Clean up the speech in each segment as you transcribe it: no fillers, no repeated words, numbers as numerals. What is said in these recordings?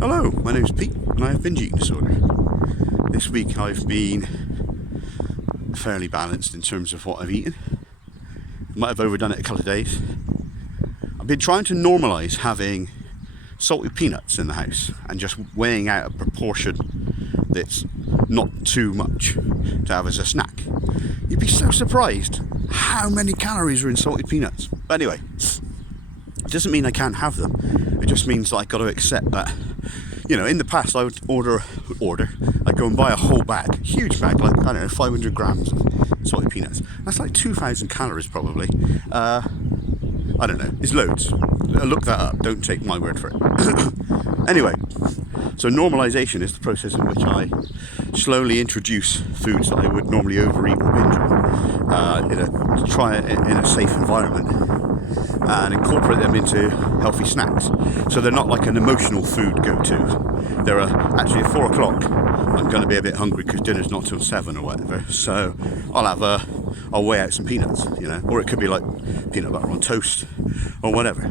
Hello, my name's Pete and I have binge eating disorder. This week I've been fairly balanced in terms of what I've eaten. Might have overdone it a couple of days. I've been trying to normalise having salted peanuts in the house and just weighing out a proportion that's not too much to have as a snack. You'd be so surprised how many calories are in salted peanuts. But anyway, it doesn't mean I can't have them. It just means that I've got to accept that, in the past I would I'd go and buy a whole bag, huge bag, like, 500 grams of salted peanuts. That's like 2,000 calories probably. I don't know, it's loads. Look that up, don't take my word for it. Anyway, so normalisation is the process in which I slowly introduce foods that I would normally overeat or binge on, try it in a safe environment and incorporate them into healthy snacks. So they're not like an emotional food go-to. They're actually at 4 o'clock I'm going to be a bit hungry because dinner's not till 7 or whatever, so I'll weigh out some peanuts, or it could be like peanut butter on toast or whatever,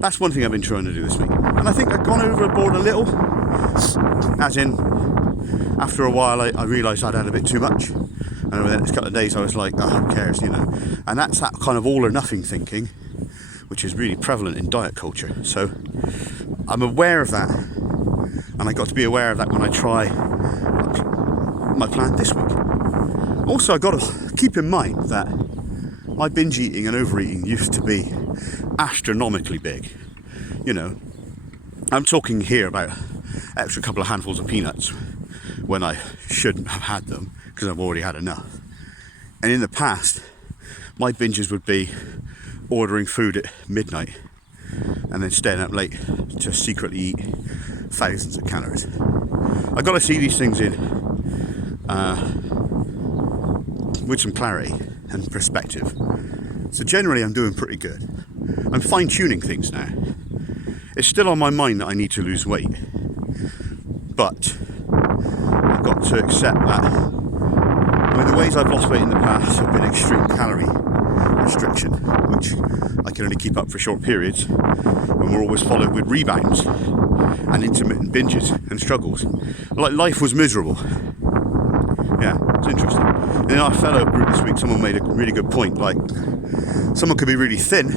That's one thing I've been trying to do this week, and I think I've gone overboard a little, as in after a while I realised I'd had a bit too much, and over the next couple of days I was like, oh, who cares, and that's that kind of all or nothing thinking, which is really prevalent in diet culture. So I'm aware of that, and I got to be aware of that when I try my plan this week. Also, I got to keep in mind that my binge eating and overeating used to be astronomically big. I'm talking here about extra couple of handfuls of peanuts when I shouldn't have had them because I've already had enough. And in the past, my binges would be ordering food at midnight and then staying up late to secretly eat thousands of calories. I've got to see these things in with some clarity and perspective. So generally I'm doing pretty good. I'm fine-tuning things now. It's still on my mind that I need to lose weight, but I've got to accept that the ways I've lost weight in the past have been extreme calorie restriction, which I can only keep up for short periods, and we're always followed with rebounds and intermittent binges and struggles. Like life was miserable. Yeah, it's interesting. In our fellow group this week, someone made a really good point. Like, someone could be really thin,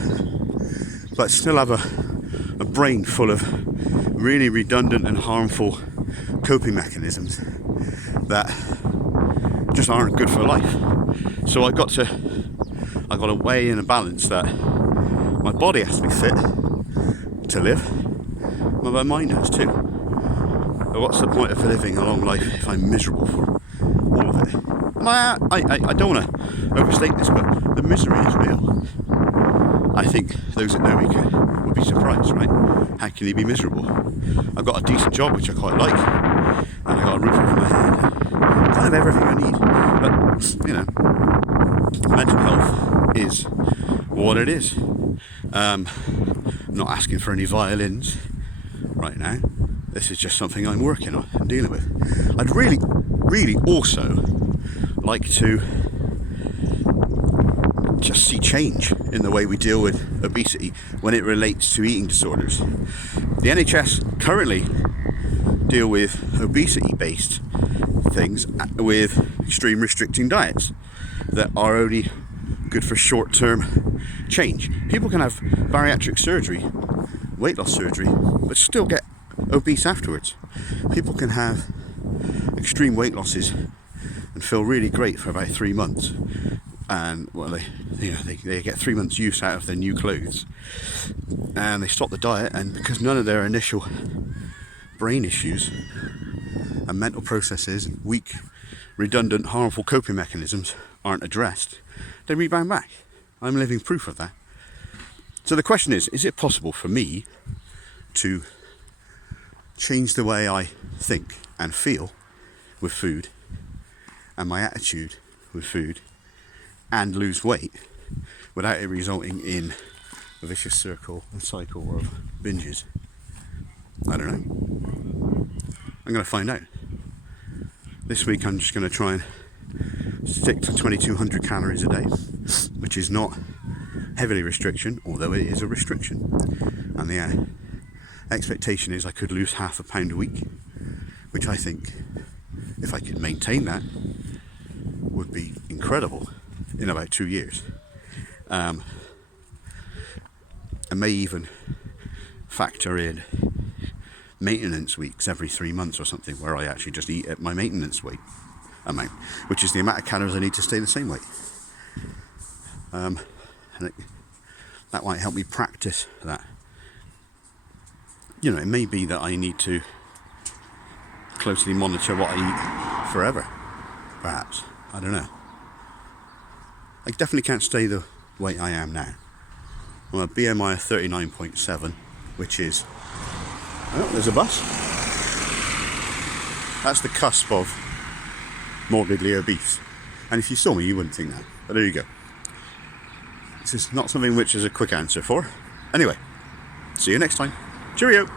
but still have a brain full of really redundant and harmful coping mechanisms that just aren't good for life. So I got to weigh in a balance that my body has to be fit to live, but my mind has too. But what's the point of living a long life if I'm miserable for all of it? And I don't want to overstate this, but the misery is real. I think those that know me would be surprised, right? How can you be miserable? I've got a decent job which I quite like, and I've got a roof over my head, and kind of everything I need. But mental health is what it is. I'm not asking for any violins right now. This is just something I'm working on and dealing with. I'd really also like to just see change in the way we deal with obesity when it relates to eating disorders. The NHS currently deal with obesity-based things with extreme restricting diets that are only good for short-term change. People can have bariatric surgery, weight loss surgery, but still get obese afterwards. People can have extreme weight losses and feel really great for about 3 months, and they get 3 months use out of their new clothes, and they stop the diet, and because none of their initial brain issues and mental processes and weak, redundant, harmful coping mechanisms aren't addressed, they rebound back. I'm living proof of that. So the question is it possible for me to change the way I think and feel with food and my attitude with food and lose weight without it resulting in a vicious circle and cycle of binges? I don't know. I'm going to find out. This week I'm just going to try and stick to 2200 calories a day, which is not heavily restriction, although it is a restriction. And yeah, expectation is I could lose half a pound a week, which I think, if I could maintain that, would be incredible in about 2 years. I may even factor in maintenance weeks every 3 months or something, where I actually just eat at my maintenance weight amount, which is the amount of calories I need to stay the same weight. And that might help me practice that. You know, it may be that I need to closely monitor what I eat forever, perhaps. I don't know. I definitely can't stay the weight I am now. I'm a BMI of 39.7, which is... Oh, there's a bus. That's the cusp of morbidly obese. And if you saw me, you wouldn't think that. But there you go. This is not something which is a quick answer for. Anyway, see you next time. Cheerio!